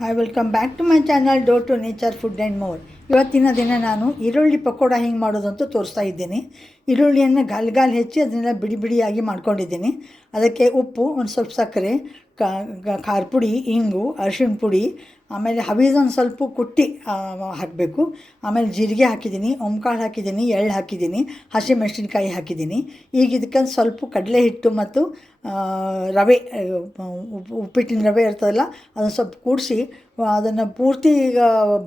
Hi welcome back to my channel door to nature food and more ಇವತ್ತಿನ ದಿನ ನಾನು ಈರುಳ್ಳಿ ಪಕೋಡ ಹೆಂಗೆ ಮಾಡೋದಂತೂ ತೋರಿಸ್ತಾ ಇದ್ದೀನಿ. ಈರುಳ್ಳಿಯನ್ನು ಗಾಲ್ ಹೆಚ್ಚಿ ಅದನ್ನೆಲ್ಲ ಬಿಡಿ ಬಿಡಿಯಾಗಿ ಮಾಡ್ಕೊಂಡಿದ್ದೀನಿ. ಅದಕ್ಕೆ ಉಪ್ಪು, ಒಂದು ಸ್ವಲ್ಪ ಸಕ್ಕರೆ ಖಾರ ಪುಡಿ, ಇಂಗು, ಅರಿಶಿಣ ಪುಡಿ, ಆಮೇಲೆ ಹವೀಸೊಂದು ಸ್ವಲ್ಪ ಕುಟ್ಟಿ ಹಾಕಬೇಕು. ಆಮೇಲೆ ಜೀರಿಗೆ ಹಾಕಿದ್ದೀನಿ ಓಂಕಾಳು ಹಾಕಿದ್ದೀನಿ, ಎಳ್ಳು ಹಾಕಿದ್ದೀನಿ ಹಸಿಮೆಣಸಿನ್ಕಾಯಿ ಹಾಕಿದ್ದೀನಿ. ಈಗ ಇದಕ್ಕೆ ಸ್ವಲ್ಪ ಕಡಲೆ ಹಿಟ್ಟು ಮತ್ತು ರವೆ ಉಪ್ಪಿಟ್ಟಿನ ರವೆ ಇರ್ತದಲ್ಲ, ಅದನ್ನು ಸ್ವಲ್ಪ ಕೂಡಿಸಿ, ಅದನ್ನು ಪೂರ್ತಿ ಈಗ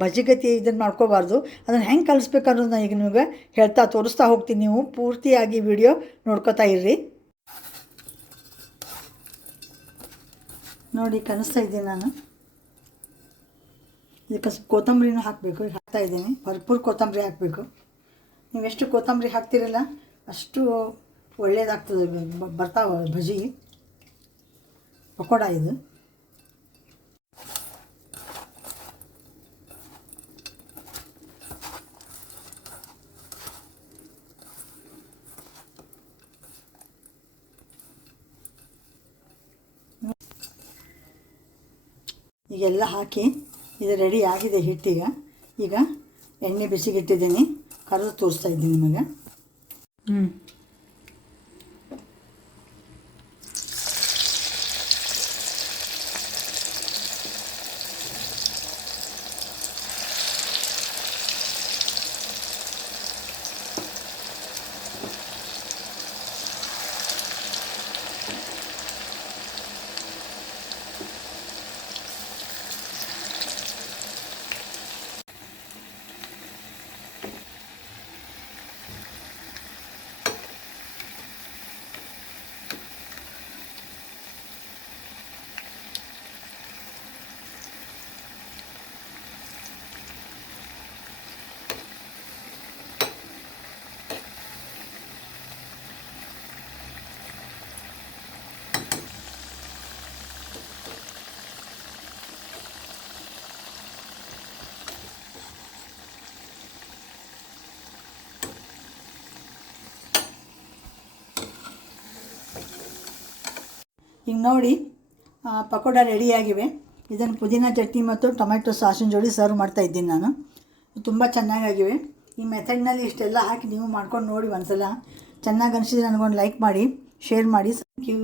ಬಜಿಗತಿ ಇದನ್ನು ಮಾಡ್ಕೋಬಾರ್ದು. ಅದನ್ನು ಹೆಂಗೆ ಕಲಿಸ್ಬೇಕು ಅನ್ನೋದು ನಾನು ಈಗ ನಿಮಗೆ ಹೇಳ್ತಾ ತೋರಿಸ್ತಾ ಹೋಗ್ತೀನಿ ನೀವು. ಪೂರ್ತಿಯಾಗಿ ವಿಡಿಯೋ ನೋಡ್ಕೋತಾ ಇರ್ರಿ. ನೋಡಿ ಕನಸ್ತಾ ಇದ್ದೀನಿ ನಾನು. ಇದಕ್ಕೆ ಕೊತ್ತಂಬರಿನೂ ಹಾಕಬೇಕು. ಹಾಕ್ತಾ ಇದ್ದೀನಿ. ಭರ್ಪೂರ್ ಕೊತ್ತಂಬರಿ ಹಾಕಬೇಕು. ನೀವು ಎಷ್ಟು ಕೊತ್ತಂಬರಿ ಹಾಕ್ತಿರಲ್ಲ, ಅಷ್ಟು ಒಳ್ಳೆಯದಾಗ್ತದೆ ಬರ್ತಾವೆ ಭಜಿ ಪಕೋಡ ಇದು. ಈಗೆಲ್ಲ ಹಾಕಿ ಇದು ರೆಡಿ ಆಗಿದೆ ಹಿಟ್ಟೀಗ. ಈಗ ಎಣ್ಣೆ ಬಿಸಿಗಿಟ್ಟಿದ್ದೀನಿ. ಕರೆದು ತೋರಿಸ್ತಾ ಇದ್ದೀನಿ ನಿಮಗೆ. ಹ್ಞೂ ಈಗ ನೋಡಿ ಪಕೋಡ ರೆಡಿಯಾಗಿವೆ ಇದನ್ನು ಪುದೀನ ಚಟ್ನಿ ಮತ್ತು ಟೊಮೆಟೊ ಸಾಸಿನ ಜೋಡಿ ಸರ್ವ್ ಮಾಡ್ತಾ ಇದ್ದೀನಿ ನಾನು. ತುಂಬ ಚೆನ್ನಾಗಾಗಿವೆ. ಈ ಮೆಥಡ್ನಲ್ಲಿ ಇಷ್ಟೆಲ್ಲ ಹಾಕಿ ನೀವು ಮಾಡ್ಕೊಂಡು ನೋಡಿ ಒಂದ್ಸಲ. ಚೆನ್ನಾಗಿ ಅನಿಸಿದ್ರೆ ನನಗೊಂದು ಲೈಕ್ ಮಾಡಿ ಶೇರ್ ಮಾಡಿ. Thank you